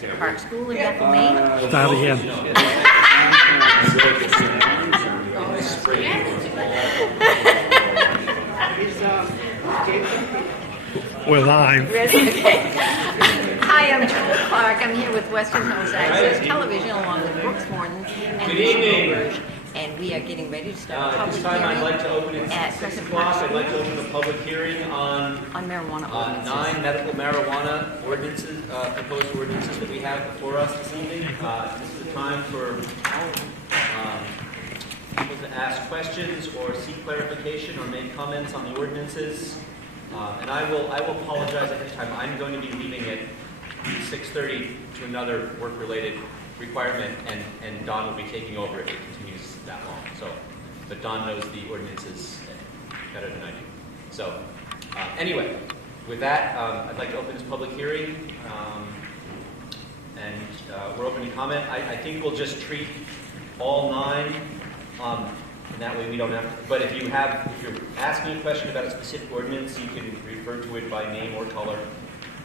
Crescent Park School in Bethel, Maine. Start again. We're live. Ready? Okay. Hi, I'm Julie Clark. I'm here with Western Hills Access Television along with Brooks Morton and Good evening. And we are getting ready to start a At this public time, I'd hearing like to open it at at 6 Crescent o'clock. Park I'd School like to open the public hearing on marijuana ordinances. 9 medical marijuana ordinances, proposed ordinances that we have before us this evening. This is the time for people to ask questions or seek clarification or make comments on the ordinances. And I will apologize ahead of time. I'm going to be leaving at 6:30 to another work-related requirement, and Don will be taking over if it continues that long. So, but Don knows the ordinances better than I do. So, anyway, with that, I'd like to open this public hearing, and we're open to comment. I think we'll just treat all 9. And that way we don't have to, but if you're asking a question about a specific ordinance, you can refer to it by name or color.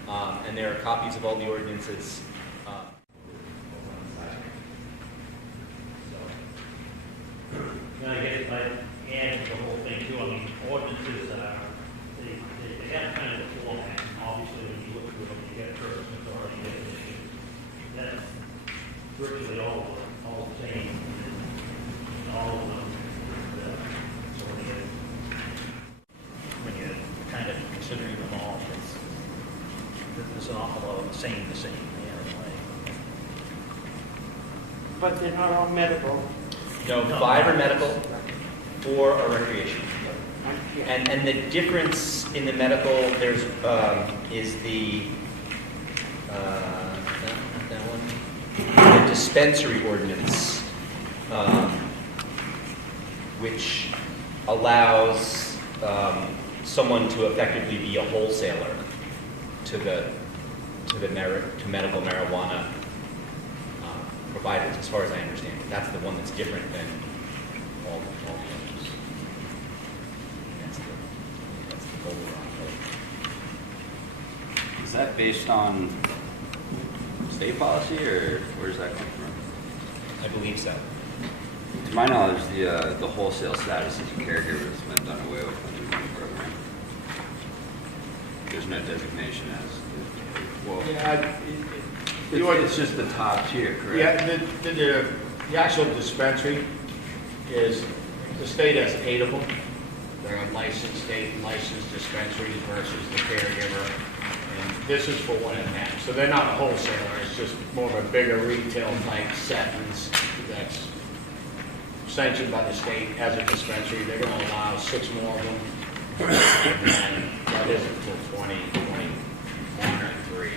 And there are copies of all the ordinances. I guess I add to the whole thing too. I mean, ordinances, they have kind of a format. Obviously, when you look through them, you get first authority definition. That's virtually all the same. All of them. So when you're kind of considering them all, there's an awful lot of the same there in a way. But they're not all medical. No, 5 are medical, 4 are recreational. And the difference in the medical, there's is the not that one, the dispensary ordinance, which allows someone to effectively be a wholesaler to medical marijuana providers, as far as I understand it. That's the one that's different than all the others. That's the goal we're on. Is that based on state policy, or where does that come from? I believe so. To my knowledge, the wholesale status as a caregiver has been done away with under the new program. There's no designation as well. Yeah, It's just the top tier, correct? yeah, the actual dispensary is, the state has 8 of them. They're licensed state and licensed dispensaries versus the caregiver. And this is for 1.5. So they're not a wholesaler, it's just more of a bigger retail type sentence that's sanctioned by the state as a dispensary. They're going to allow 6 more of them. And that isn't until 2021 or 3.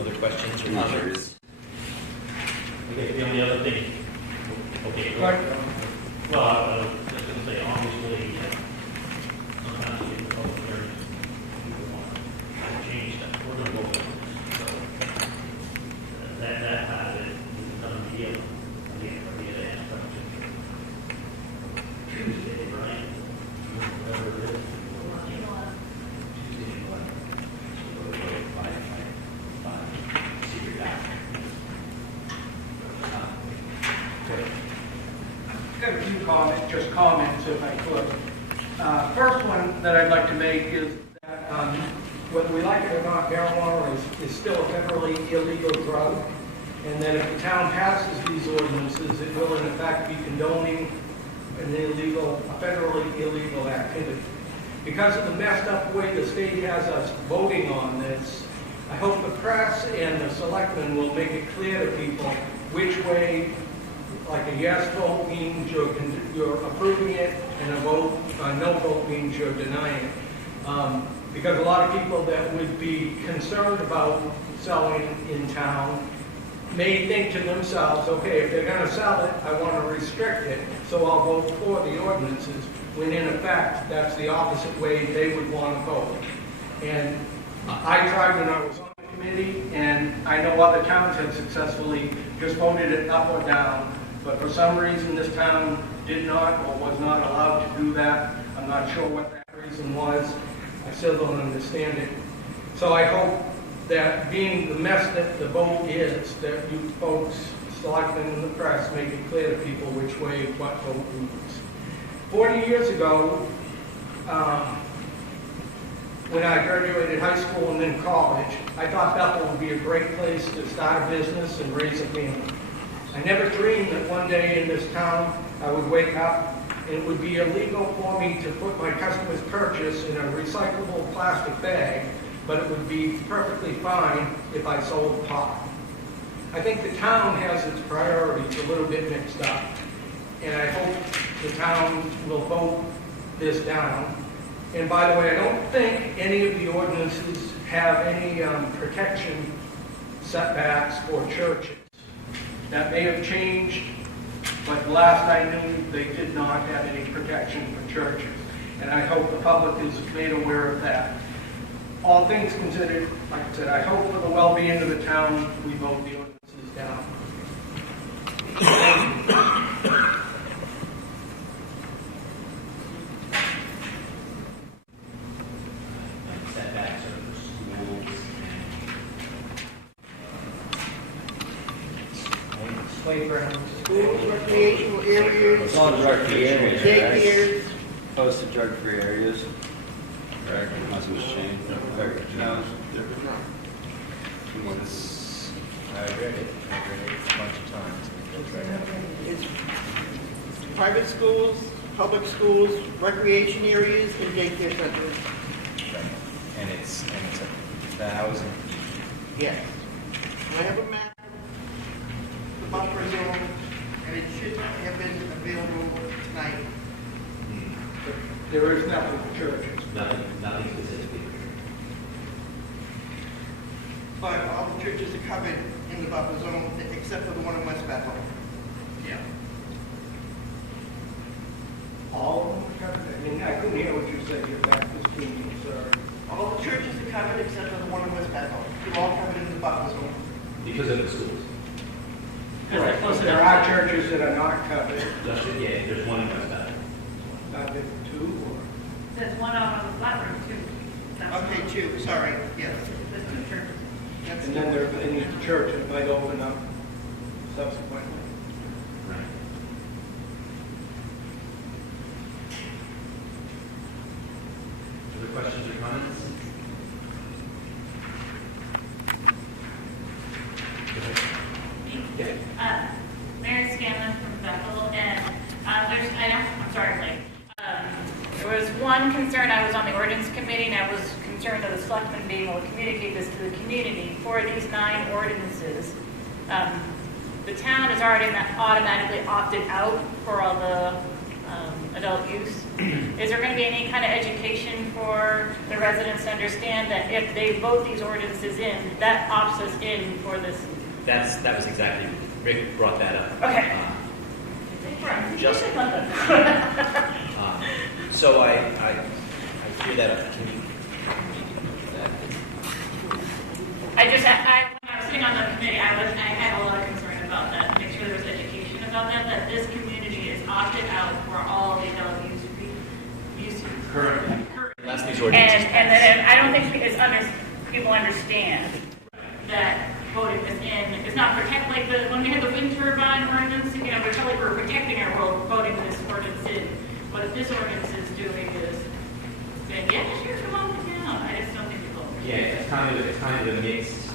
Other questions or No, there comments? is. Okay, the only other thing, okay, well, I was just going to say, obviously, sometimes we get the public hearings, people want to change that, we're going to go with it. So, that part of it is done here, again, we're here to ask questions. Tuesday, right? Whatever it is. Tuesday, what? So, we'll go by secret act. Got a few comments if I could. First one that I'd like to make is that whether we like it or not, marijuana is still a federally illegal drug, and that if the town passes these ordinances, it will in effect be condoning a federally illegal activity. Because of the messed up way the state has us voting on this, I hope the press and the selectmen will make it clear to people which way, like a yes vote means you're approving it, and a no vote means you're denying it. Because a lot of people that would be concerned about selling in town may think to themselves, okay, if they're going to sell it, I want to restrict it, so I'll vote for the ordinances, when in effect, that's the opposite way they would want to vote. And I tried when I was on the committee, and I know other towns have successfully just voted it up or down. But for some reason, this town did not or was not allowed to do that. I'm not sure what that reason was. I still don't understand it. So I hope that being the mess that the vote is, that you folks, selectmen and the press, make it clear to people which way what vote means. 40 years ago, when I graduated high school and then college, I thought Bethel would be a great place to start a business and raise a family. I never dreamed that one day in this town I would wake up and it would be illegal for me to put my customer's purchase in a recyclable plastic bag, but it would be perfectly fine if I sold pot. I think the town has its priorities a little bit mixed up, and I hope the town will vote this down. And by the way, I don't think any of the ordinances have any protection setbacks for churches. That may have changed, but last I knew, they did not have any protection for churches. And I hope the public is made aware of that. All things considered, like I said, I hope for the well-being of the town, we vote the ordinances down. Thank you. Setbacks are for schools Playgrounds. Schools, recreational areas, It's all drug-free areas, right? daycares. Posted drug-free areas. Right, nothing's changed. No. I read it a bunch of times. It's private schools, public schools, recreation areas, and daycare centers. And it's the housing. Yes. I have a map of the buffer zone, and it should have been available tonight. There is nothing for churches. nothing specifically. But all the churches are covered in the buffer zone, except for the one in West Bethel. Yeah. All of them are covered? I mean, I couldn't hear what you said, your back was being, sir. All the churches are covered except for the one in West Bethel. They're all covered in the buffer zone. Because of the schools. Right. There are churches that are not covered. Yeah, there's one in West Bethel. Not there two, or? There's one out on the flat road too. Okay, two, sorry, yes. There's two churches. That's And then there, in each church, it might open up subsequently. Right. Other questions or comments? Yeah. Mary Scanlon from Bethel, and I'm sorry, Blake. There was one concern. I was on the ordinance committee, and I was concerned of the selectmen being able to communicate this to the community. For these 9 ordinances, the town has already automatically opted out for all the adult use. Is there going to be any kind of education for the residents to understand that if they vote these ordinances in, that opts us in for this? That was exactly, Rick brought that up. Okay. Just, so I hear that up. Can you? When I was sitting on the committee, I had a lot of concern about that, make sure there was education about that this community is opted out for all the adult use. Currently. Unless these ordinances And pass. then I don't think people understand that voting this in is not protect, like when we had the wind turbine ordinance, we felt like we were protecting our world voting this ordinance in. What this ordinance is doing is saying, yeah, sure, come on down. I just don't think people. Yeah, it's kind of a mixed.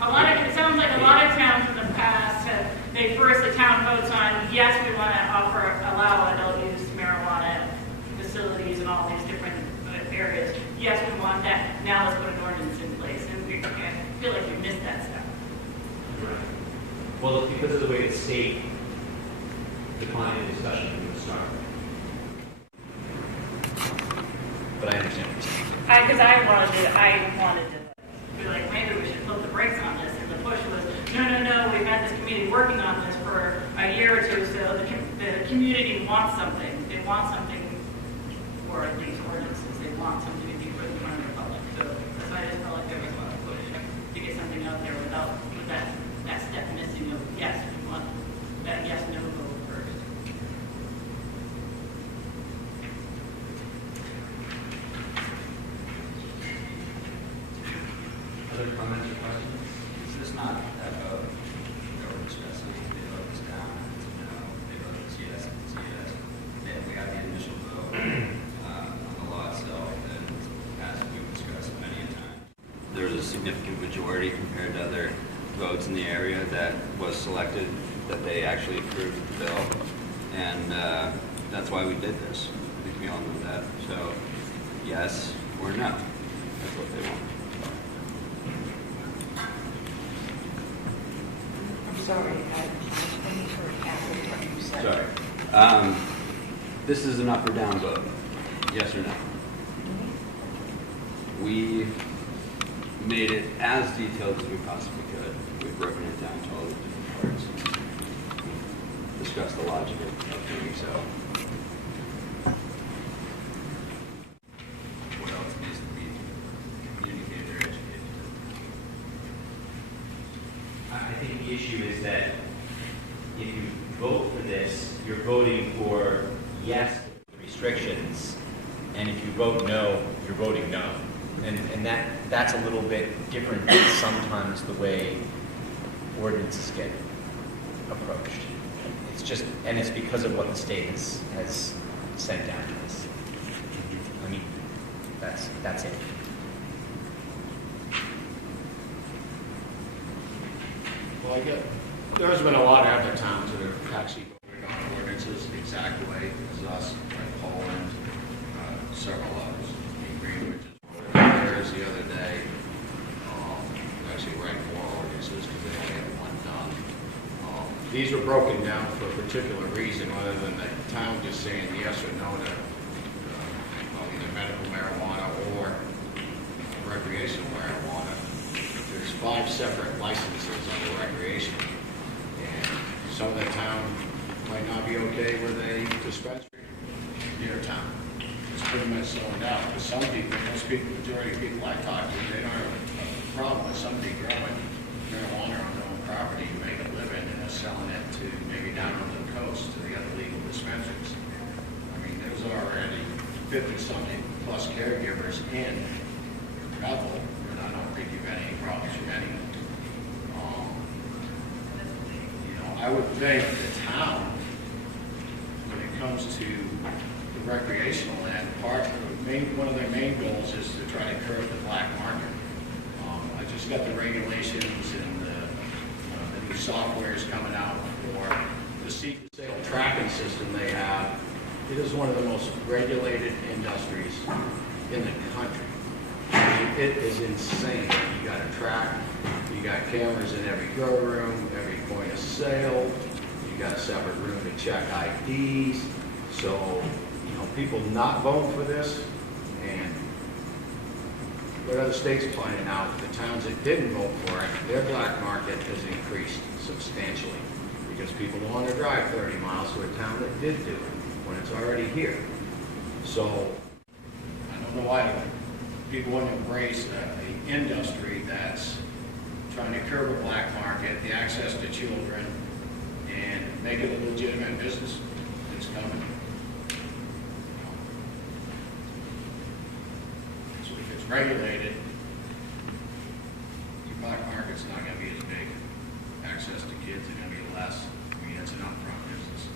It sounds like a lot of towns in the past the town votes on, yes, we want to allow adult use marijuana facilities and all these different areas. Yes, we want that. Now let's put an ordinance in place. And I feel like we missed that step. Right. Well, because of the way the state declined the discussion from the start. But I understand what you're saying. Because I wanted to be like, maybe we should put the brakes on this. And the push was, no, we've had this committee working on this for a year or two, so the community wants something. They want something for these ordinances. They want something to be put in front of the public. So I just felt like there was a lot of push to get something out there with that step missing of, yes, compared to other votes in the area that was selected, that they actually approved the bill. And that's why we did this. I think we all know that. So, yes or no. That's what they want. I'm sorry, I didn't hear half of what you said. Sorry. This is an up or down vote. Yes or no? We made it as detailed as we possibly could. We've broken it down to all the different parts. Discussed the logic of doing so. What else needs to be communicated or educated? I think the issue is that if you vote for this, you're voting for yes to the restrictions, and if you vote no, you're voting no. And that's a little bit different than sometimes the way ordinances get approached. It's just, and it's because of what the state has sent down to us. I mean, that's it. Well, there's been a lot of other towns that have actually voted on ordinances the exact way as us, like Poland, several others. Greenwich theirs the other day, actually ran 4 ordinances because they only had one done. These were broken down for a particular reason, rather than the town just saying yes or no to either medical marijuana or recreational marijuana. There's 5 separate licenses under recreation, and some of the town might not be okay with a dispensary near town. It's pretty much slowing down. For some people, majority of people I talk to, they don't have a problem with somebody growing marijuana on their own property, make a living, and they're selling it to maybe down on the coast to the other legal dispensaries. I mean, there's already 50-something plus caregivers in Bethel, and I don't think you've had any problems with any. I would think the town, when it comes to the recreational land, one of their main goals is to try to curb the black market. I just got the regulations and the new software is coming out for the seed-to-sale tracking system they have. It is one of the most regulated industries in the country. I mean, it is insane. You got to track. You got cameras in every grow room, every point of sale. You got a separate room to check IDs. So, people not vote for this, and what other states are finding out, the towns that didn't vote for it, their black market has increased substantially because people don't want to drive 30 miles to a town that did do it when it's already here. So, I don't know why people want to embrace the industry that's trying to curb a black market, the access to children, and make it a legitimate business. It's coming. So if it's regulated, your black market's not going to be as big. Access to kids is going to be less. I mean, it's an upfront business.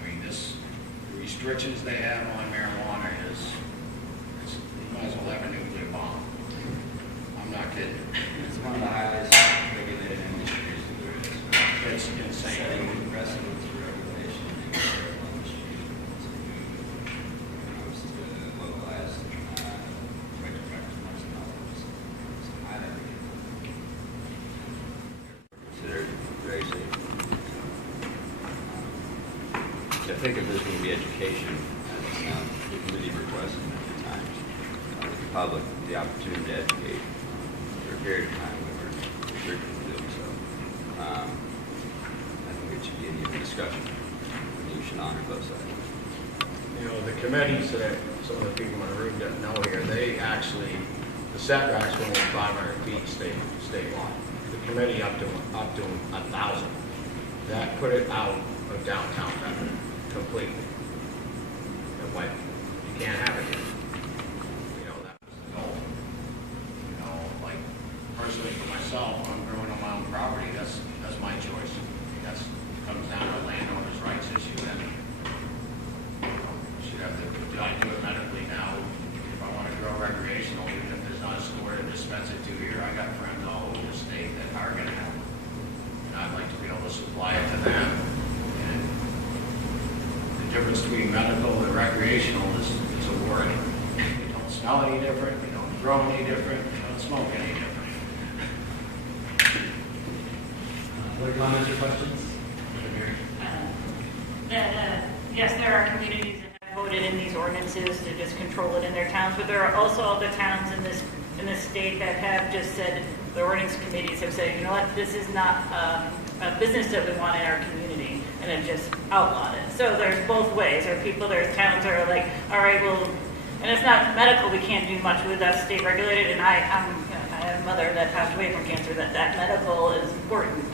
I mean, the restrictions they have on marijuana you might as well have a nuclear bomb. I'm not kidding. It's one of the highest regulated industries that there is. It's insane. Setting precedents for regulation and control on the street to localize right to practice medicine knowledge. It's highly regulated. Considered very safe. I think if there's going to be education, as the committee requested many times, the public the opportunity to educate for a period of time when we're restricted from doing so. I think it should be an even discussion. You should honor both sides. The committees that some of the people in the room don't know here, they actually, the setbacks were only 500 feet state law. The committee up to 1,000. That put it out of downtown Bethel completely. And went, you can't have it here. That was the goal. Like personally for myself, I'm growing on my own property. That's my choice. That comes down to a landowner's rights issue. Then should have to. Do I do it medically now? If I want to grow recreational, even if there's not a store to dispense it to here, I got friends all over it to them. And the difference between medical and recreational is a word. You don't smell any different, you don't grow any different, you don't smoke any different. Other comments or questions? Yes, there are communities that have voted in these ordinances to just control it in their towns, but there are also other towns in this state that have just said, the ordinance committees have said, you know what, this is not a business that we want in our community, and have just outlawed it. So there's both ways. There's towns that are like, all right, well, and it's not medical, we can't do much with that state regulated, and I have a mother that passed away from cancer, that medical is important.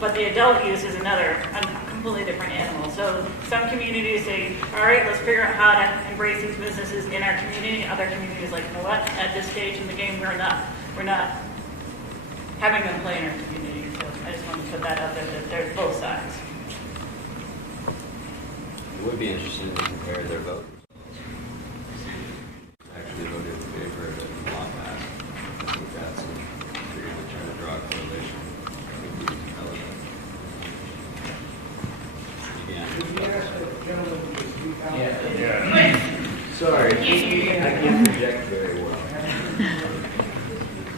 But the adult use is another, a completely different animal. So some communities say, all right, let's figure out how to embrace these businesses in our community. Other communities like, you know what, at this stage in the game, we're not having them play in our community. So I just wanted to put that out there, that there's both sides. It would be interesting to compare their vote results. Actually voted in favor of it in the law passed. I think that's, if you're going to try to draw a correlation, it would be relevant. Could we ask the gentleman to speak out? Sorry, I can't project very well.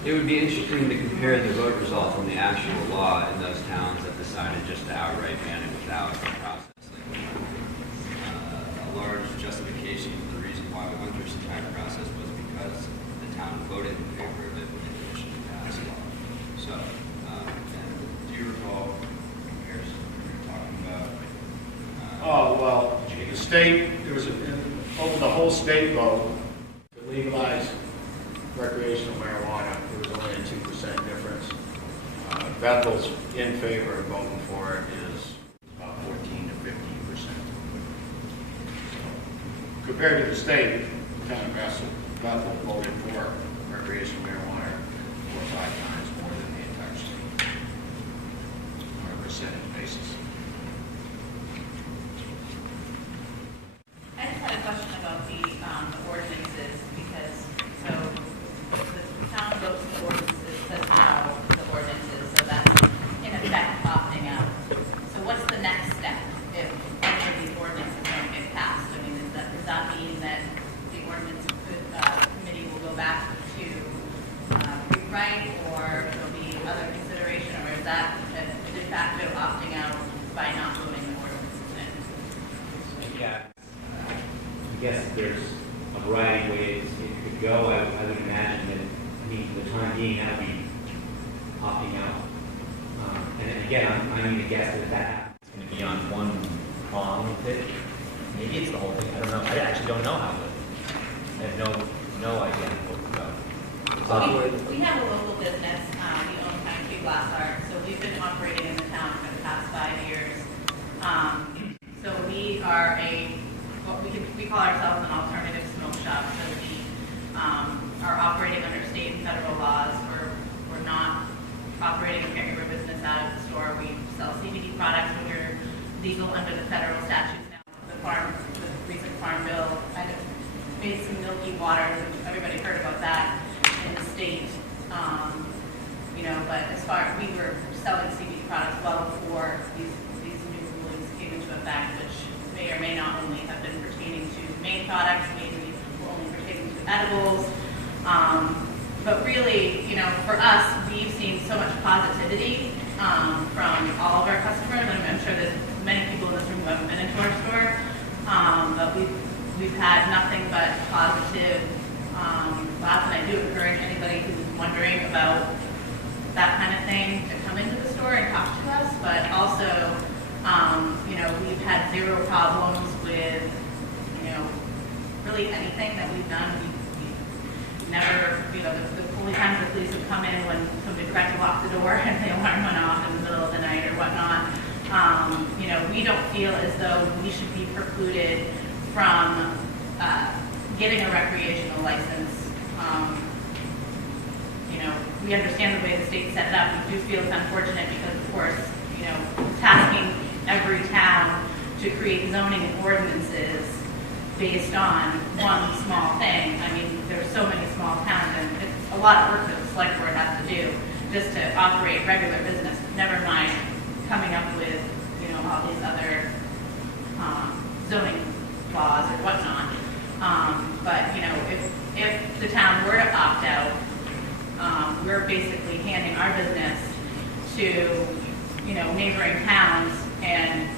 It would be interesting to compare the vote results on the actual law in those towns that decided just to outright ban it without processing. A large justification for the reason why we went through some kind of process was because the town voted in favor of it when it initially passed law. So, and do you recall the comparison we were talking about? Oh, well, the state, there was, over the whole state vote to legalize recreational marijuana, there was only a 2% difference. Bethel's in favor of voting for it is about 14 to 15%. So, compared to the state, the town of Bethel voted for recreational marijuana 4 or 5 times more than the entire state on a percentage basis. I just had a question about the ordinances, because, so, the town votes the ordinances, says no to the ordinances, so that's in effect opting out. So what's the next step if any of these ordinances don't get passed? I mean, does that mean that the ordinance committee will go back to rewrite, or there'll be other consideration, or is that a de facto opting out by not voting the ordinances in? Yeah. I guess there's a variety of ways it could go. I would imagine that, I mean, for the time being, that would be opting out. And again, I'm going to guess that happens. It's going to be on one prong of it. Maybe it's the whole thing. I don't know. I actually don't know how to. I have no idea how to go. We have a local business, we own Pine Tree Glass Art, so we've been operating in the town for the past 5 years. So we are we call ourselves an alternative smoke shop, so we are operating under state and federal laws. We're not operating a caregiver business out of the store. We sell CBD products, which are legal under the federal statutes now. The recent farm bill kind of made some milky waters, which everybody heard about that in the state. But as far as we were selling CBD products well before these new rulings came into effect, which may or may not only have been pertaining to Maine products, maybe only pertaining to edibles. But really, for us, we've seen so much positivity from all of our customers, and I'm sure there's many people in this room who haven't been into our store, but we've had nothing but positive thoughts, and I do encourage anybody who's wondering about that kind of thing to come into the store and talk to us, but also, we've had zero problems with, really anything that we've done. We never, the only times the police have come in when somebody tried to lock the door and the alarm went off in the middle of the night or whatnot. We don't feel as though we should be precluded from getting a recreational license. We understand the way the state set it up. We do feel it's unfortunate because, of course, tasking every town to create zoning and ordinances based on one small thing. I mean, there's so many small towns, and it's a lot of work that the select board has to do just to operate regular business, never mind coming up with, you know, all these other zoning laws or whatnot. But, you know, if the town were to opt out, we're basically handing our business to, you know, neighboring towns, and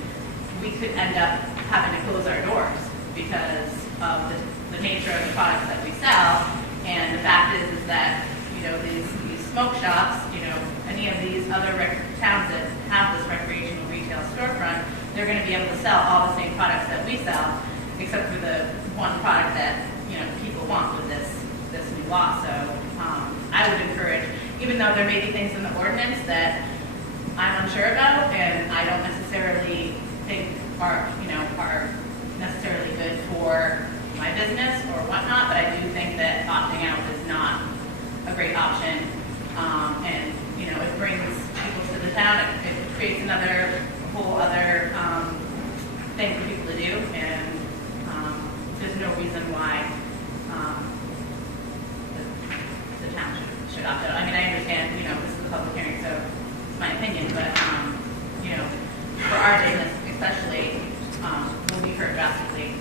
we could end up having to close our doors because of the nature of the products that we sell. And the fact is that, you know, these smoke shops, you know, any of these other towns that have this recreational retail storefront, they're going to be able to sell all the same products that we sell, except for the one product that, you know, people want with this new law. So I would encourage, even though there may be things in the ordinance that I'm unsure about and I don't necessarily think are necessarily good for my business or whatnot, but I do think that opting out is not a great option. And, you know, it brings people to the town. It creates whole other thing for people to do, and there's no reason why the town should opt out. I mean, I understand, you know, this is a public hearing, so it's my opinion, but, you know, for our business especially, we'll be hurt drastically.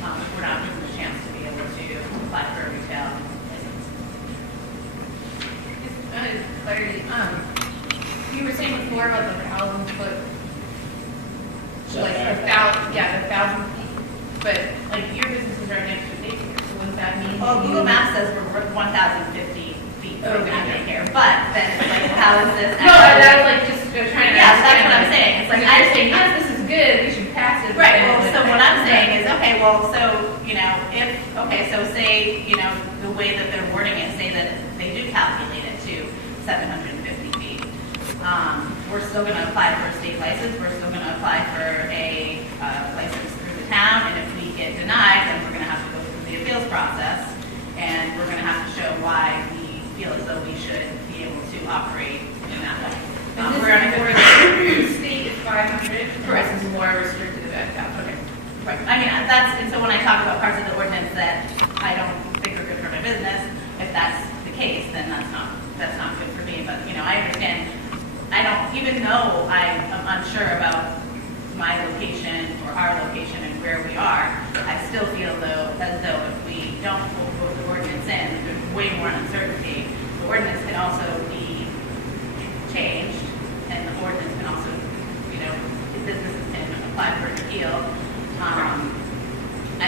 We're not given the chance to be able to apply for a retail license. Just clarity, you were saying before about the 1,000-foot, like the 1,000 feet, but like your businesses are next to daycare, so wouldn't that mean? Well, Google Maps says we're 1,050 feet from the daycare, but then it's like, how is this? No, that's like just trying to. Yeah, that's what I'm saying. It's like, I was saying, yes, this is good, we should pass it. Right, well, so what I'm saying is, okay, well, so, you know, so say, you know, the way that they're wording it, say that they do calculate it to 750 feet. We're still gonna apply for a state license, we're still gonna apply for a license through the town, and if we get denied, then we're gonna have to go through the appeals process, and we're gonna have to show why we feel as though we should be able to operate in that way. We're on The state is 500. Correct. This is more restricted to that. Okay. Right, I mean, and so when I talk about parts of the ordinance that I don't think are good for my business, if that's the case, then that's not good for me, but, you know, I understand, even though I'm unsure about my location or our location and where we are, I still feel as though if we don't vote the ordinance in, there's way more uncertainty. The ordinance can also be changed, and the ordinance can also, you know, businesses can apply for an appeal. I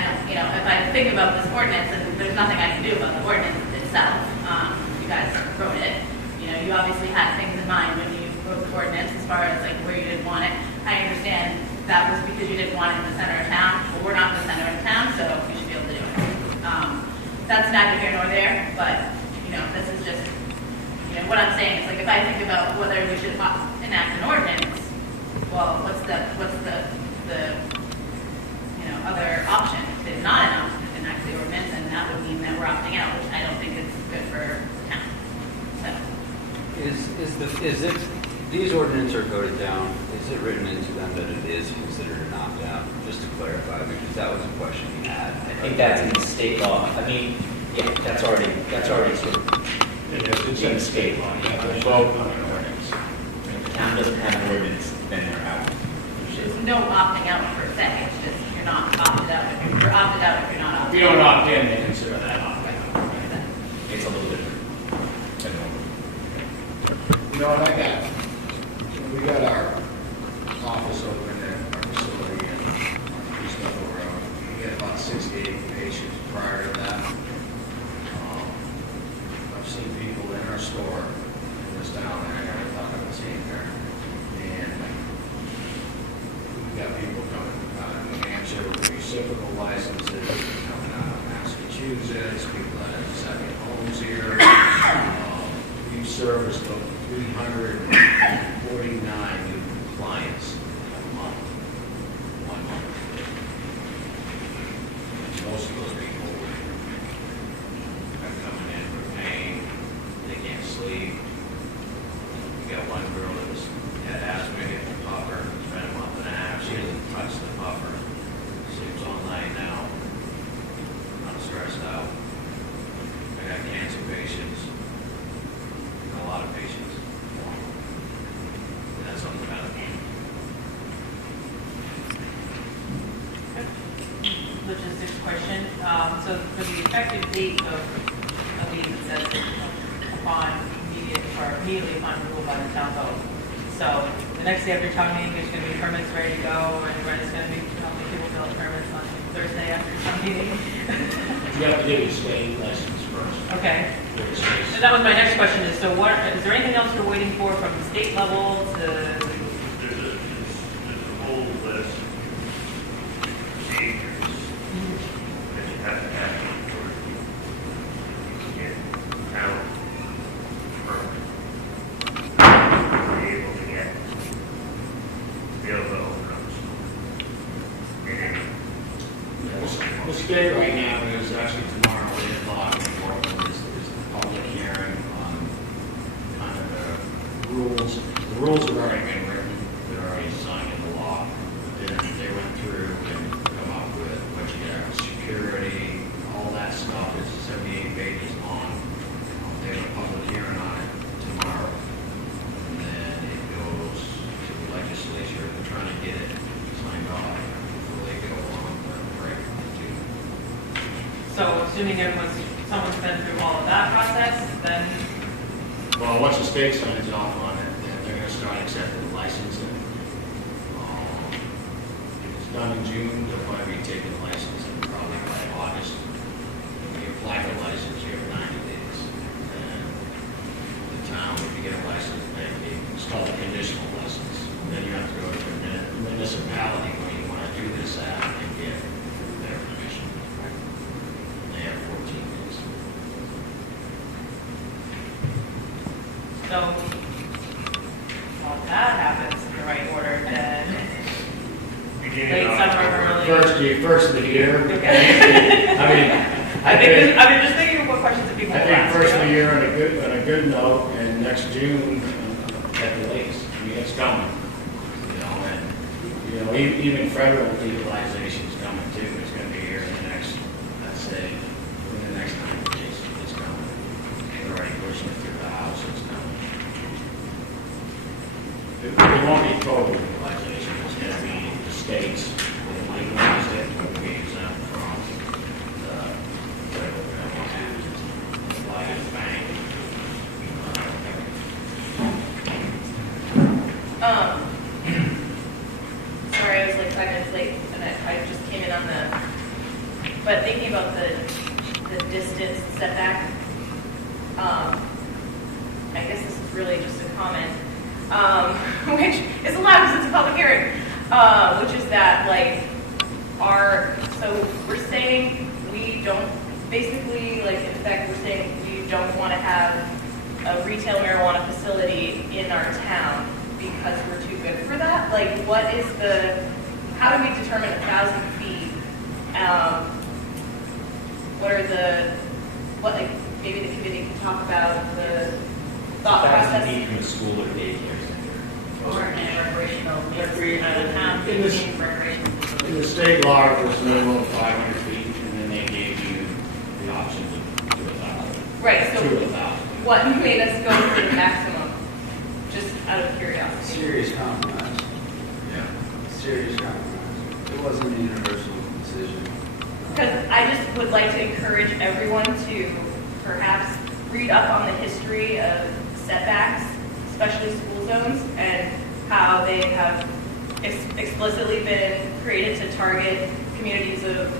don't, you know, if I think about this ordinance, and there's nothing I can do about the ordinance itself. You guys wrote it. You know, you obviously had things in mind when you wrote the ordinance as far as like where you didn't want it. I understand that was because you didn't want it in the center of town. Well, we're not in the center of town, so we should be able to do it. That's neither here nor there, but, you know, this is just, you know, what I'm saying is, like, if I think about whether we should enact an ordinance, well, what's the you know, other option? If not enact the ordinance, and that would mean that we're opting out, which I don't think is good for the town. So. These ordinances are voted down, is it written into them that it is considered an opt-out? Just to clarify, because that was a question we had. I think that's in state law. I mean, yeah, that's already sort of It's in state law. Yeah. vote on an ordinance. If the town doesn't have an ordinance, then they're out. There's no opting out per se, it's just you're not opted out. You're opted out if you're not If opted you out. don't opt in, they consider that opt out. It's a little different than normal. You know, and we got our office open at our facility and East Bethel Road. We had about 68 patients prior to that. I've seen people in our store in this town that I never thought I would see there. And we've got people coming out of New Hampshire with reciprocal licenses, coming out of Massachusetts, people that have second homes here. We've serviced about 349 new clients a month, 1 month. Most of those people are coming in for pain, they can't sleep. We got one girl that had asthma, hit the puffer, it's been a month and a half, she hasn't touched the puffer, sleeps all night now. I'm stressed out. I got cancer patients, a lot of patients. That's on the benefit. question. So for the effective date of these, it says upon immediately upon approval by the town vote. So the next day after town meeting, there's going to be permits ready to go, and everybody's going to be helping people fill out permits on Thursday after town meeting. You have to get a state license first. Okay. for the space. So that was my next question is, so what, is there anything else you're waiting for from the state level to? There's a whole list of procedures that you have to have in order to get town permit. To be able to get, to be able to open up a school. And The state right now is actually tomorrow, 8 o'clock in Portland, is the public hearing on kind of the rules. The rules have already been written, they're already signed into law. Then they went through and come up with what you got, security, all that stuff is 78 pages long. They have a public hearing on it tomorrow. And then it goes to the legislature, they're trying to get it signed off before they go on the break in June. So assuming someone's been through all of that process, then, Well, once the state signs off on it, then they're gonna start accepting the licensing. If it's done in June, they'll probably be taking the licensing probably by August. When you apply for a license, you have 90 days. And the town, if you get a license, it's called a conditional license. Then you have to go to the municipality where you wanna do this at and get their permission. They have 14 days. so, well, if that happens in the right order, then beginning late of summer, October. early. First of the year. Okay. I mean, I've been just thinking of what questions that people I will think ask. first you of know? the year on a good note, and next June at the latest. I mean, it's coming, and even federal legalization is coming too. It's going to be here in the next, let's say, in the next 90 days. It's coming. They're already pushing it through the House. It's coming. It won't be total legalization. It's going to be the states that legalize it will be exempt from the federal government. Apply to the bank. Sorry, I was like 5 minutes late, and I just came in on but thinking about the distance setback, I guess this is really just a comment, which is allowed because it's a public hearing, which is that, like, so we're saying we don't, basically, like, in effect, we're saying we don't want to have a retail marijuana facility in our town because we're too good for that? Like, how do we determine 1,000 feet? Maybe the committee can talk about the thought 1,000 process. feet from a school or daycare center. Or a recreational, Recreational. in recreational. In the state law, it was minimum 500 feet, and then they gave you the option to do 1,000. Right, so To 1,000. what made us go for the maximum? Just out of curiosity. Serious compromise. Yeah. Serious compromise. It wasn't a universal decision. Because I just would like to encourage everyone to perhaps read up on the history of setbacks, especially school zones, and how they have explicitly been created to target communities of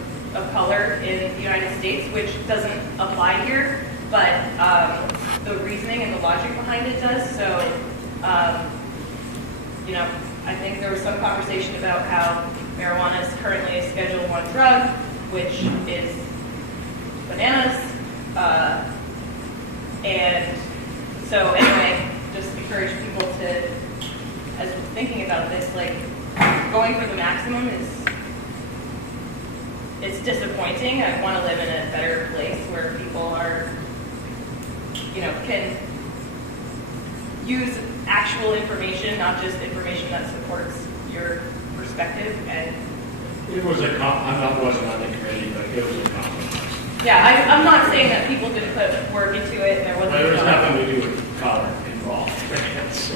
color in the United States, which doesn't apply here, but the reasoning and the logic behind it does. So, I think there was some conversation about how marijuana is currently a Schedule I drug, which is bananas. And so anyway, just encourage people to, as we're thinking about this, like, going for the maximum it's disappointing. I want to live in a better place where people are, can use actual information, not just information that supports your perspective. And It was I wasn't on the committee, but it was a compromise. yeah, I'm not saying that people didn't put work into it and there wasn't. There was nothing to do with color involved. So,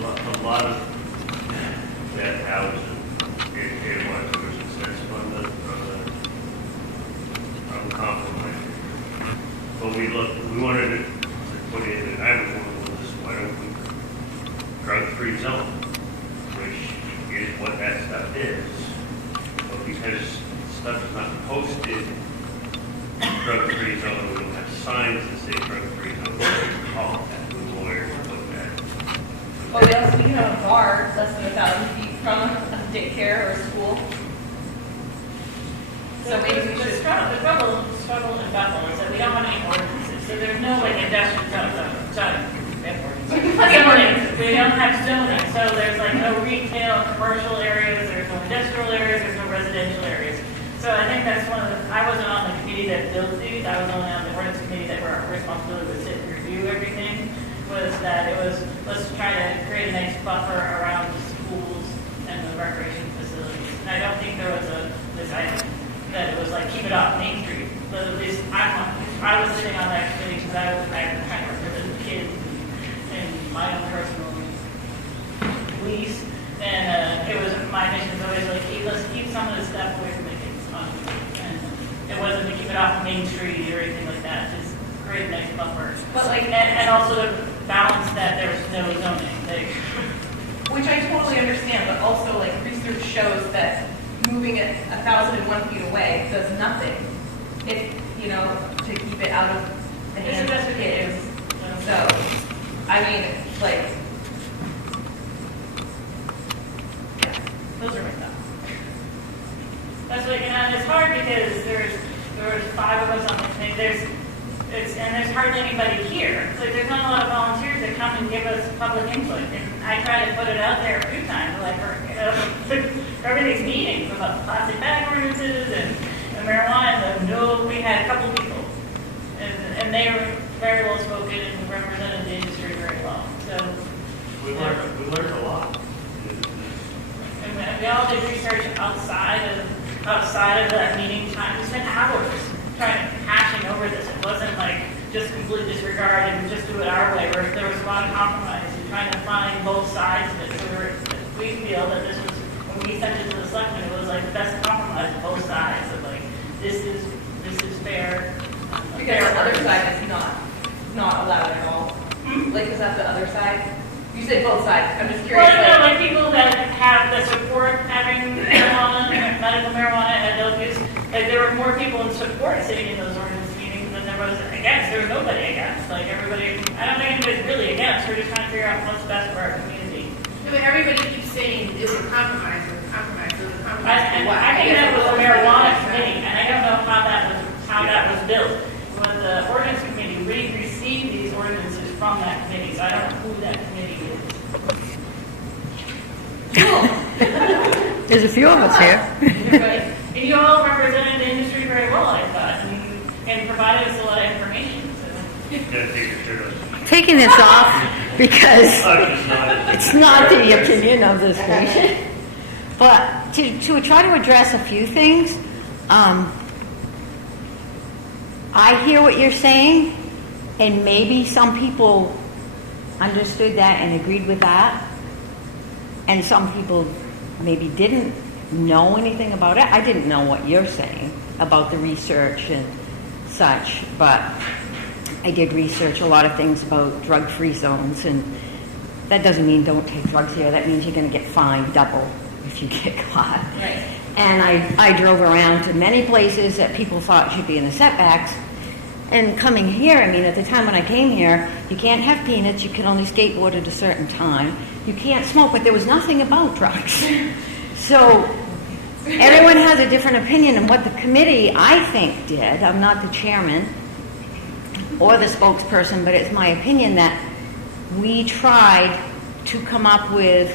A lot of that housing, it was, when we looked, we wanted to put in, and I was one of those, why don't we drug-free zone, which is what that stuff is. But because stuff is not posted, drug-free zone, we don't have signs that say drug-free zone, we call that, the lawyers look at. Oh, we also, we have a bar less than 1,000 feet from a daycare or a school. So maybe we The should. struggle in Bethel is that we don't have any ordinances, so there's no like industrial zoning. We don't have zoning, so there's like no retail, commercial areas, there's no industrial areas, there's no residential areas. So I think that's one of the, I wasn't on the committee that built these, I was only on the ordinance committee that were our responsibility to sit and review everything, was that it was, let's try to create a nice buffer around the schools and the recreation facilities. And I don't think there was this item that it was like, keep it off Main Street, but at least I was sitting on that committee because I was trying to represent the kids and my own personal beliefs. And it was, my mission was always like, let's keep some of this stuff away from the kids. And it wasn't to keep it off Main Street or anything like that, just create a nice buffer. But like, And also to balance that there's no zoning. which I totally understand, but also like research shows that moving it 1,001 feet away does nothing. If, you know, to keep it out of the hands of kids. So, I mean, like, yeah, those are my thoughts. That's like, and it's hard because there's 5 of us on the committee. And there's hardly anybody here. So there's not a lot of volunteers that come and give us public input. And I try to put it out there a few times, like for everybody's meetings about plastic bag ordinances and marijuana. And we had a couple people, and they were very well spoken and represented the industry very well. So We learned a lot. and we all did research outside of that meeting time. We spent hours trying to hashing over this. It wasn't like just complete disregard and just do it our way. There was a lot of compromise and trying to find both sides of it. So we feel that this was, when we sent it to the selectmen, it was like the best compromise of both sides. Of like, this is fair. Because the other side is not allowed at all. Like, is that the other side? You said both sides. I'm just curious. Well, no, like people that support having marijuana, medical marijuana and adult use. Like there were more people in support sitting in those ordinance meetings than there was against. There was nobody against. Like everybody, I don't think anybody's really against. We're just trying to figure out what's best for our community. I mean, everybody keeps saying it's a compromise or a compromise or a compromise. I think that was a marijuana committee, and I don't know how that was built. When the ordinance committee, we received these ordinances from that committee, so I don't know who that committee is. There's a few of us here. And you all represented the industry very well, I thought, and provided us a lot of information. So. Taking this off because it's not the opinion of the station. But to try to address a few things, I hear what you're saying, and maybe some people understood that and agreed with that, and some people maybe didn't know anything about it. I didn't know what you're saying about the research and such, but I did research a lot of things about drug-free zones, and that doesn't mean don't take drugs here. That means you're going to get fined double if you get caught. Right. And I drove around to many places that people thought should be in the setbacks. And coming here, I mean, at the time when I came here, you can't have peanuts, you can only skateboard at a certain time, you can't smoke, but there was nothing about drugs. So everyone has a different opinion, and what the committee, I think, did, I'm not the chairman or the spokesperson, but it's my opinion that we tried to come up with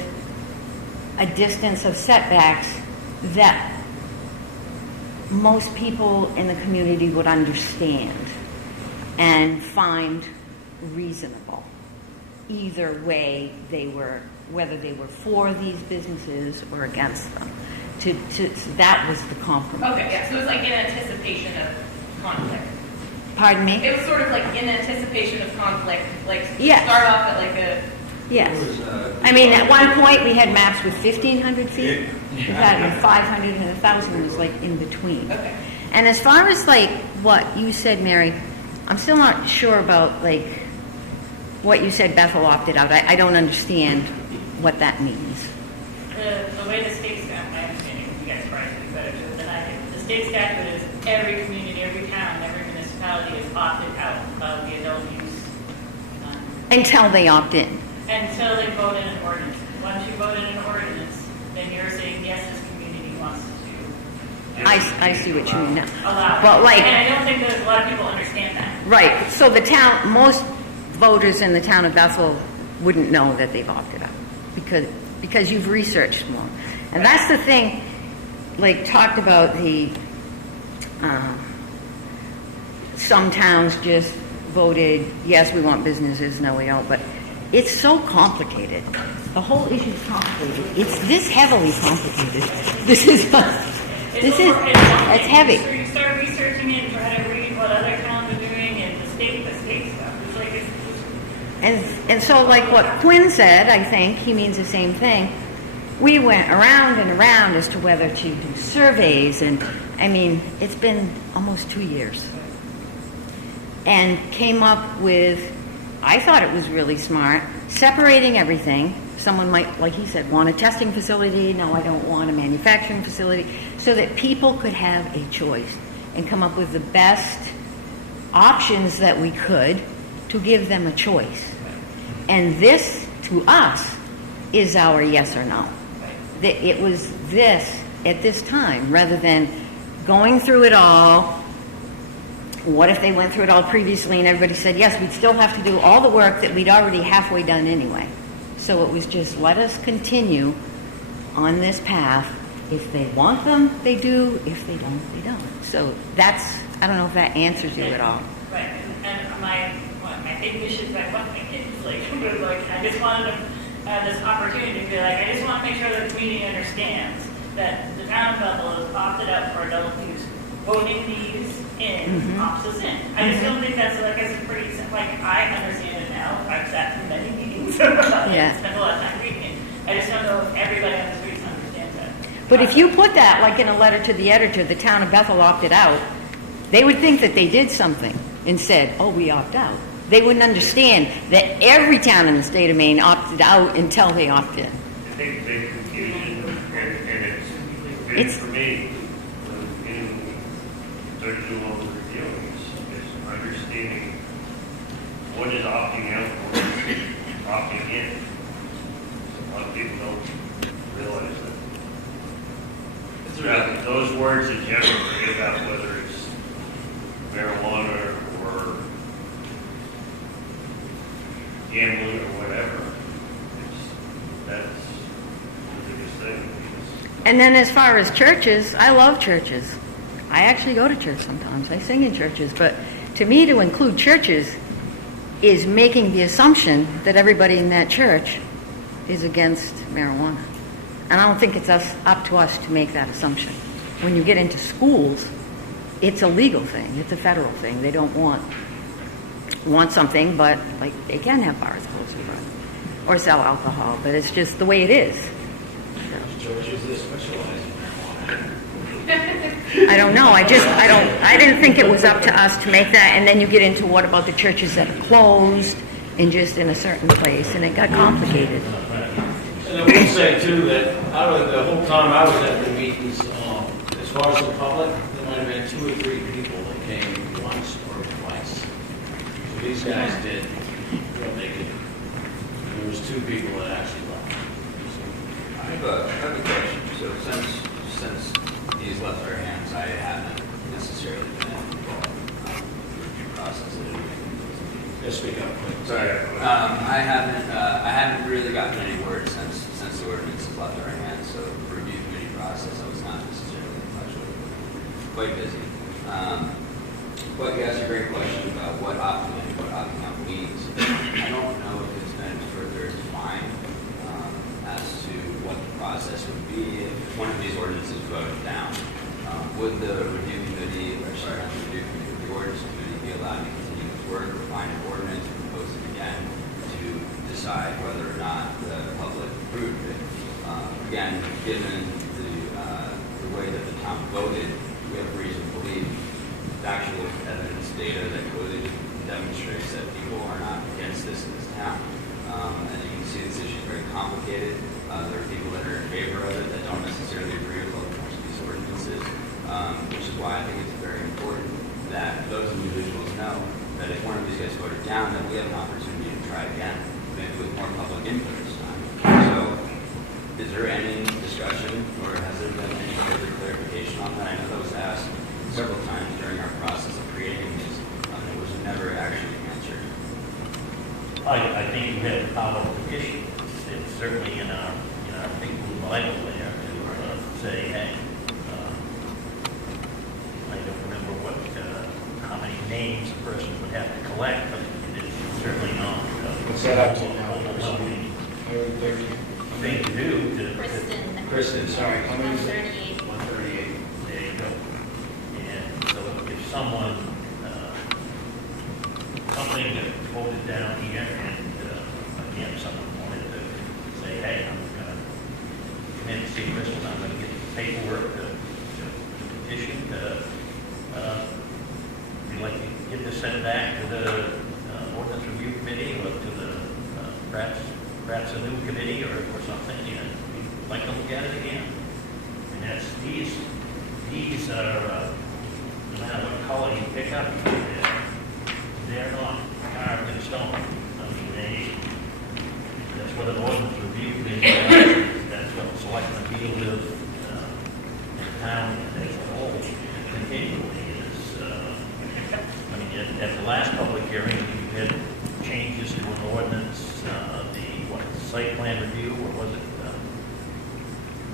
a distance of setbacks that most people in the community would understand and find reasonable. Either way they were, whether they were for these businesses or against them. So that was the compromise. Okay, yeah, so it was like in anticipation of conflict. Pardon me? It was sort of like in anticipation of conflict, like Yes. start off at like a... Yes. I mean, at one point we had maps with 1,500 feet. We had 500 and 1,000 was like in between. Okay. And as far as like what you said, Mary, I'm still not sure about, like, what you said Bethel opted out. I don't understand what that means. The way the state statute, my understanding, you guys probably do better than I do. The state statute is every community, every town, every municipality is opted out of the adult use. Until they opt in. Until they vote in an ordinance. Once you vote in an ordinance, then you're saying, yes, this community wants to I see what you mean now. allow it. But like, And I don't think that a lot of people understand that. right, so the town, most voters in the town of Bethel wouldn't know that they've opted out because you've researched more. And that's the thing, like, talked about the, some towns just voted, yes, we want businesses, no, we don't, but it's so complicated. The whole issue is complicated. It's this heavily complicated. It's heavy. So you start researching it, try to read what other towns are doing, and the state stuff. It's like And so, like what Quinn said, I think, he means the same thing. We went around and around as to whether to do surveys, and I mean, it's been almost 2 years. And came up with, I thought it was really smart, separating everything. Someone might, like he said, want a testing facility. No, I don't want a manufacturing facility. So that people could have a choice and come up with the best options that we could to give them a choice. And this, to us, is our yes or no. It was this at this time, rather than going through it all. What if they went through it all previously and everybody said, yes, we'd still have to do all the work that we'd already halfway done anyway. So it was just, let us continue on this path. If they want them, they do. If they don't, they don't. So that's, I don't know if that answers you at all. right. And my big mission, my kids, was like, I just wanted to have this opportunity to be like, I just want to make sure that the community understands that the town of Bethel has opted out for adult use. Voting these in opts us in. I just don't think that's like it's pretty like I understand it now. I've sat through many meetings about it and spent a lot of time reading it. I just don't know if everybody on the streets understands that. But if you put that like in a letter to the editor, the town of Bethel opted out, they would think that they did something and said, oh, we opt out. They wouldn't understand that every town in the state of Maine opted out until they opt in. I think the big confusion, and it's for me, in 32 over reviewing is understanding what is opting out or opting in. A lot of people don't realize that. Those words in general, forget about whether it's marijuana or gambling or whatever. That's the biggest thing. And then as far as churches, I love churches. I actually go to church sometimes. I sing in churches. But to me, to include churches is making the assumption that everybody in that church is against marijuana. And I don't think it's up to us to make that assumption. When you get into schools, it's a legal thing. It's a federal thing. They don't want something, but like they can have bars close to front or sell alcohol. But it's just the way it is. Churches that specialize in I don't know. I didn't think it was up to us to make that. And then you get into what about the churches that are closed and just in a certain place, and it got complicated. And I will say too that out of the whole time I was at the meetings, as far as the public, there might have been 2 or 3 people that came once or twice. So these guys did make it. And there was 2 people that actually left. I have a question. So since he's left our hands, I haven't necessarily been involved in the review process. Just speak up quick. Sorry. I haven't really gotten any word since the ordinance has left our hands. So the review committee process, I was not necessarily in touch with. Quite busy. But you asked a great question about what opting in and what opting out means. I don't know if it's been further defined as to what the process would be if one of these ordinances voted down. Would the review committee, or sorry, not the review committee, the ordinance committee be allowed to continue its work, refine an ordinance, and propose it again to decide whether or not the public approved it? Again, given the way that the town voted, we have reason to believe factual evidence, data that clearly demonstrates that people are not against this in this town. And you can see this issue is very complicated. There are people that are in favor of it that don't necessarily agree with most of these ordinances, which is why I think it's very important that those individuals know that if one of these gets voted down, that we have an opportunity to try again, maybe with more public input this time. So, is there any discussion, or has there been any further clarification on that? I know that was asked several times during our process of creating these, and it was never actually answered. I think we have the power to issue. It's certainly in our big blue Bible there to say, hey, I don't remember how many names a person would have to collect, but it is certainly not What's that up to now? overwhelming thing to do. Kristen, sorry, how many is it? 138. 138. There you go. And so if someone, something that voted down here, and again, someone wanted to say, hey, I'm going to come in and see Crystal, I'm going to get paperwork to petition, we'd like to get this sent back to the Ordinance Review Committee, or to the, perhaps a new committee or something, and we'd like to look at it again. And that's, these are, no matter what color you pick up, they're not carved in stone. I mean, that's what an ordinance review committee does. That's what the selectmen deal with in the town as a whole continually is, I mean, at the last public hearing, you had changes to an ordinance, site plan review, or was it?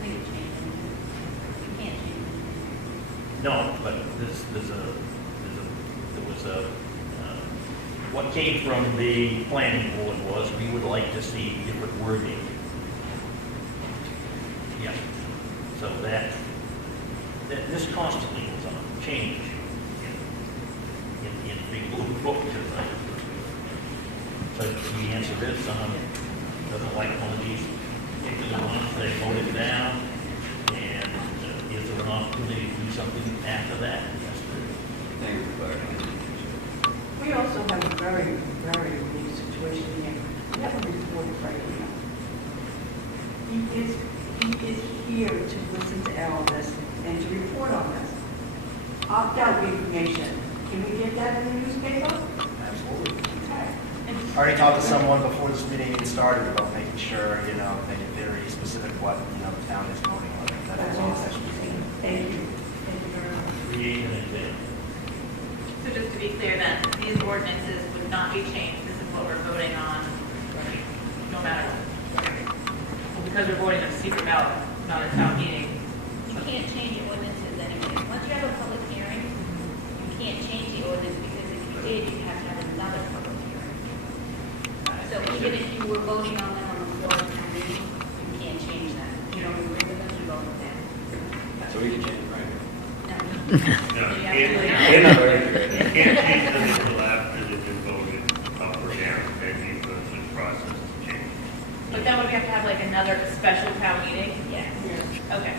We can change it. You can't change it. No, but what came from the planning board was we would like to see different wording. Yeah. So that this constantly was on change in the blue book. So the answer is, doesn't like one of these particular ones, they voted down, and is there an opportunity to do something after that? Yes, there is. Thank you for clarifying. We also have a very, very unique situation here. We have a reporter right here. He is here to listen to all this and to report on this. Opt-out information. Can we get that in the newspaper? Absolutely. Okay. I already talked to someone before this meeting even started about making sure, make it very specific what, the town is voting on. That's awesome. Thank you. Thank you very much. Create an example. So just to be clear then, these ordinances would not be changed. This is what we're voting on, no matter what. Well, because we're voting on secret ballot, not a town meeting. You can't change the ordinances anyway. Once you have a public hearing, you can't change the ordinance, because if you did, you'd have to have another public hearing. So even if you were voting on them on the floor of town meeting, you can't change them. You don't agree with them, you vote with them. So we can change it, right? No. No, You you have to can't, vote. you can't change them until after they've been voted up or down, and you go through the process to change. But then would we have to have like another special town meeting? Yes. Okay.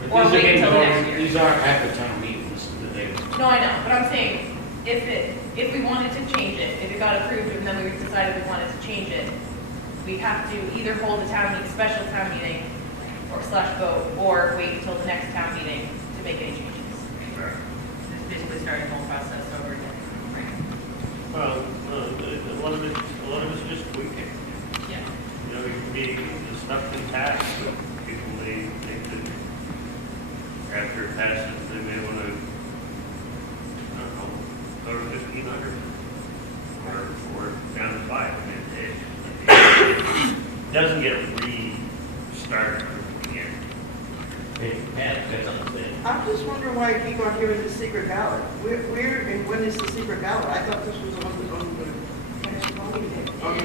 But Or these are wait being until voted- next year. These aren't at the town meetings that they. No, I know, but I'm saying, if we wanted to change it, if it got approved and then we decided we wanted to change it, we have to either hold a town meeting, special town meeting, or /vote, or wait until the next town meeting to make any changes. It's basically starting the whole process over again. Well, a lot of it's just tweaking. Yeah. It can be, the stuff can pass, but people may think that after it passes, they may want to, I don't know, go to 1,500 or down to 5. I mean, it doesn't get restarted again. It depends on the thing. I'm just wondering why I keep on hearing the secret ballot. Where and when is the secret ballot? I thought this was on the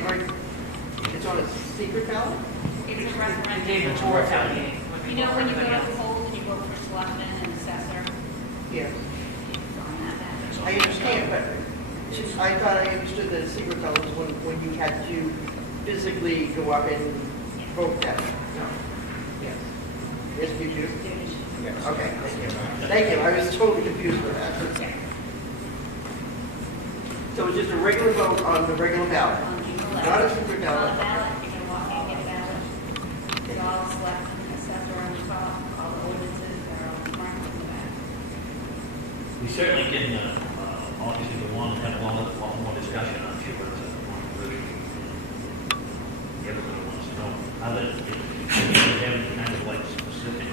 right, it's on a secret ballot? It's a referendum. Before town meeting. You know, when you go to poll and you vote for selectmen and assessor, Yes. it's on that ballot. I understand, but I thought I understood that a secret ballot was when you had to physically go up and vote that. No. Yes. Yes, you do? Yes. Okay, thank you. Thank you, I was totally confused with that. regular vote on the regular ballot. Not a secret ballot. You can walk in, get a ballot. They all select an assessor on the top, all the ordinances are on the front and the back. We certainly can, obviously, we want to have a lot more discussion, I'm sure, but one version. Everybody wants to know, other than, them kind of like specific.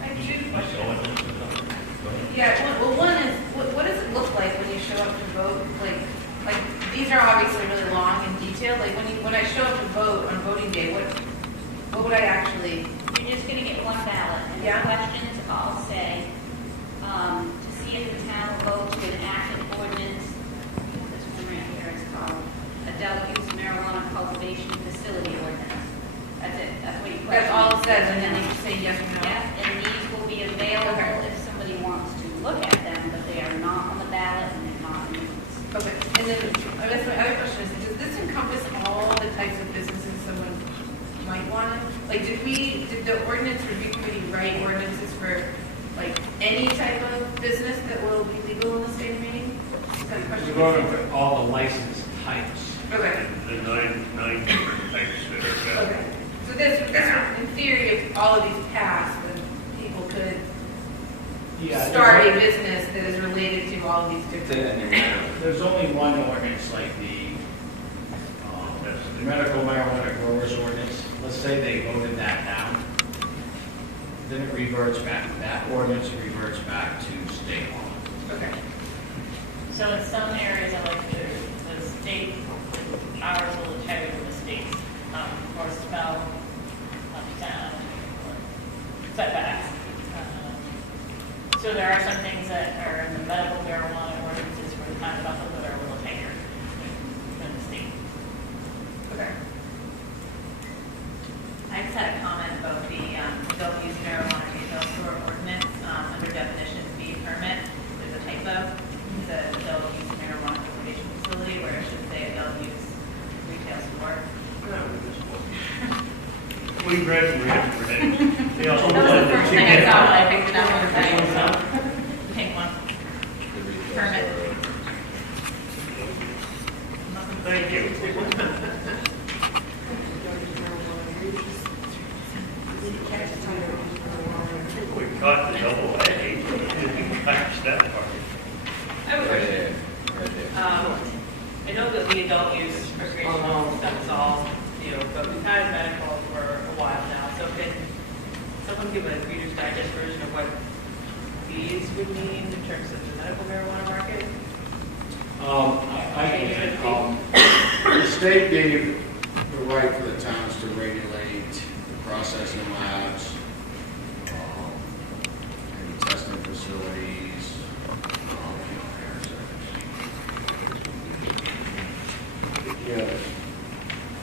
I have two questions. Go ahead. Yeah, well, one is, what does it look like when you show up to vote? Like these are obviously really long and detailed. Like when I show up to vote on voting day, what would I actually? You're just gonna get one ballot, and the Yeah. questions all say, to see if the town will vote to enact an ordinance, this one right here is called adult use marijuana cultivation facility ordinance. That's it, that's what you question. That's all it says, and then you just say yes or no. Yes, and these will be available Okay. if somebody wants to look at them, but they are not on the ballot and they're not in the. Okay, and then I guess my other question is, does this encompass all the types of businesses someone might want? Like, did the ordinance review committee write ordinances for like any type of business that will be legal in the state of Maine? Is that a question? We're going for all the license types. Okay. The nine different types that are available. Okay. So this, in theory, if all of these pass, then people could Yeah, start a business that is related to all of these different. There's only one ordinance, like the medical marijuana growers ordinance. Let's say they voted that down, then it reverts back, that ordinance reverts back to state law. Okay. So in some areas, I like the state, ours will tell you the state's, or smell, sound, setbacks. So there are some things that are in the medical marijuana ordinances for the town of Bethel that are a little tighter than the state. Okay. I just had a comment about the adult use marijuana retail store ordinance, under definition B permit, there's a typo. It says adult use marijuana cultivation facility, where it should say adult use retail store. We read. They also That was the wanted first to thing I get- saw when I picked it up on the site, so, pink one, permit. Thank you. We caught the double A. Didn't catch that part. I have a question. I know that the adult use recreational stuff is all new, but we've had medical for a while now, so can someone give a Reader's Digest version of what these would mean in terms of the medical marijuana market? The state gave the right for the towns to regulate the processing labs, any testing facilities,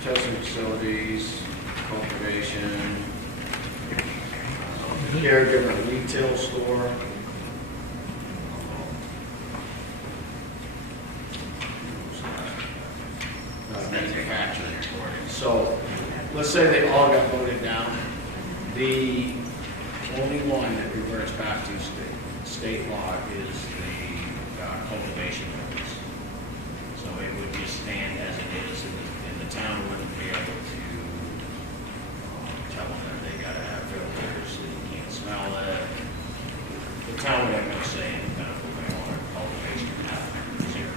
testing facilities, cultivation, caregiver retail store. Manufacturing. So, let's say they all got voted down. The only one that reverts back to state law is the cultivation ordinance. So it would just stand as it is, and the town wouldn't be able to tell them that they gotta have filters, that you can't smell it. The town would have no say in medical marijuana cultivation happening, zero.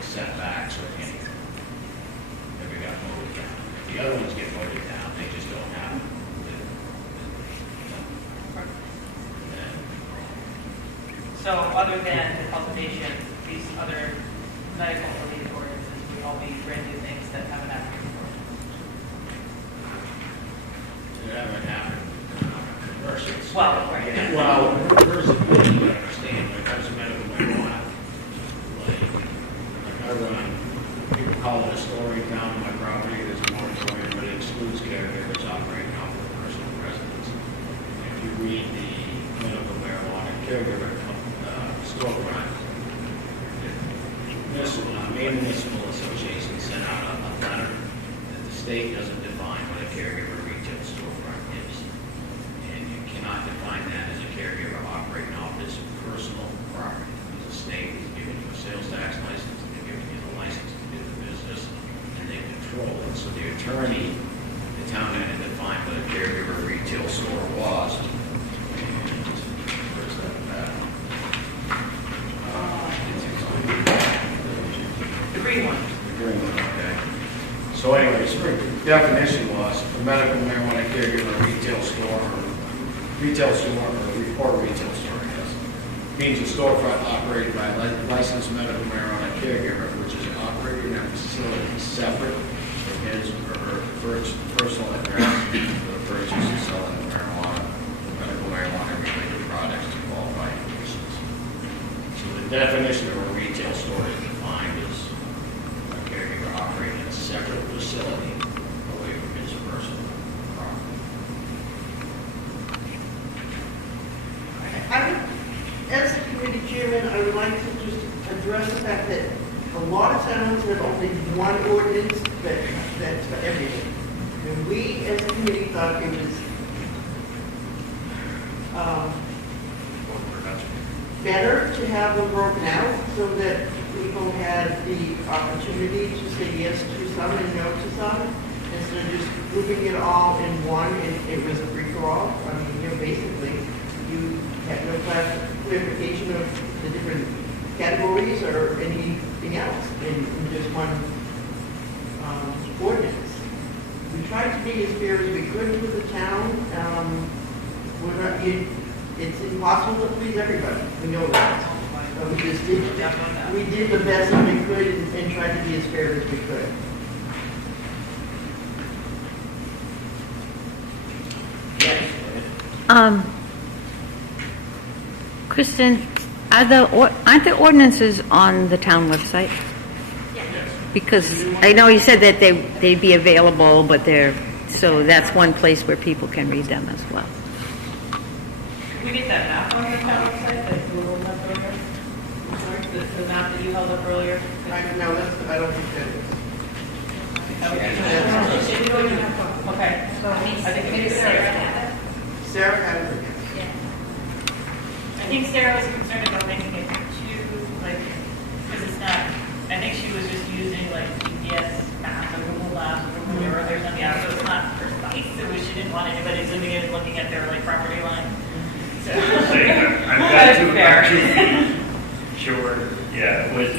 Setbacks or anything. If we got voted down. If the other ones get voted down, they just don't have So other than the cultivation, these other medical related ordinances would all be brand new things that haven't happened before. It haven't happened commercials. Well, right. Well, first of all, you gotta understand, when it comes to medical marijuana, like I run, people call it a story down on my property, there's a moratorium, but it excludes caregivers operating off of personal residence. If you read the medical marijuana caregiver storefront, Maine Municipal Association sent out a letter that the state doesn't define what a caregiver retail storefront is. And you cannot define that as a caregiver operating off his personal property. The state is giving you a sales definition was a medical marijuana caregiver, retail store, or retail store, or retail store, I guess. Means a storefront operated by a licensed medical marijuana caregiver, which is operating in a facility separate from his or her personal address for the purchase and selling of marijuana, medical marijuana-related products to qualifying persons. So the definition of a retail store is defined as a caregiver operating in a separate facility away from his personal property. I would, as a committee chairman, I would like to just address the fact that a lot of towns have only one ordinance that's for everything. And we, as a committee, thought it was better to have them broken out so that people had the opportunity to say yes to some and no to some, instead of just grouping it all in one, and it was a free-for-all. I mean, you know, basically, you had no clarification of the different categories or anything else in just one ordinance. We tried to be as fair as we could with the town. It's impossible to please everybody. We know that. We just did the best that we could and tried to be as fair as we could. Kristen, aren't the ordinances on the town website? Because I know you said that they'd be available, but so that's one place where people can read them as well. Can we get that map on the town website, like the little map over? The map that you held up earlier? I don't think that is. Okay, so I think maybe Sarah had it. I think Sarah was concerned about making it too, like, because it's not, I think she was just using like GPS maps or Google Maps or Google Earth or something else, so it's not precise, so she didn't want anybody zooming in and looking at their like property line. So. I'm 2 feet short, yeah, it's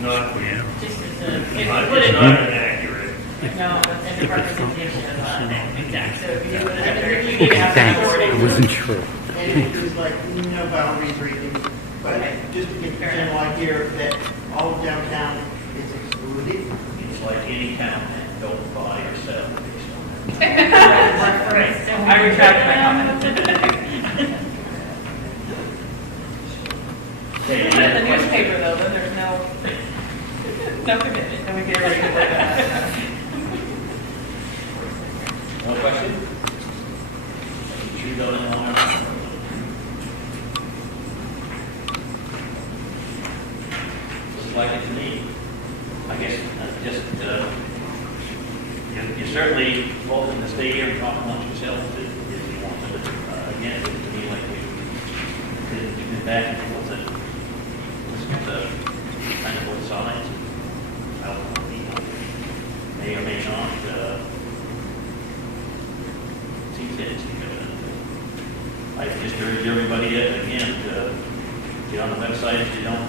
not, Just as a, it's not inaccurate. no, as a representation of exact, so if you do it, you need to have Thanks, authority. I wasn't sure. And it was like no boundaries or anything, but just to get the general idea that all of downtown is excluded. It's like any town that don't buy or sell based on that. I retract my comment. Okay, The newspaper though, then there's no commitment, then we get ready to work on that. no question? Should go in line. Like it to me. I guess just you certainly welcome to stay here and talk amongst yourselves if you want to. Again, it to me like we've been back and forth and listen to kind of both sides. I don't know, people may or may not see fit. I just urge everybody again to get on the website if you don't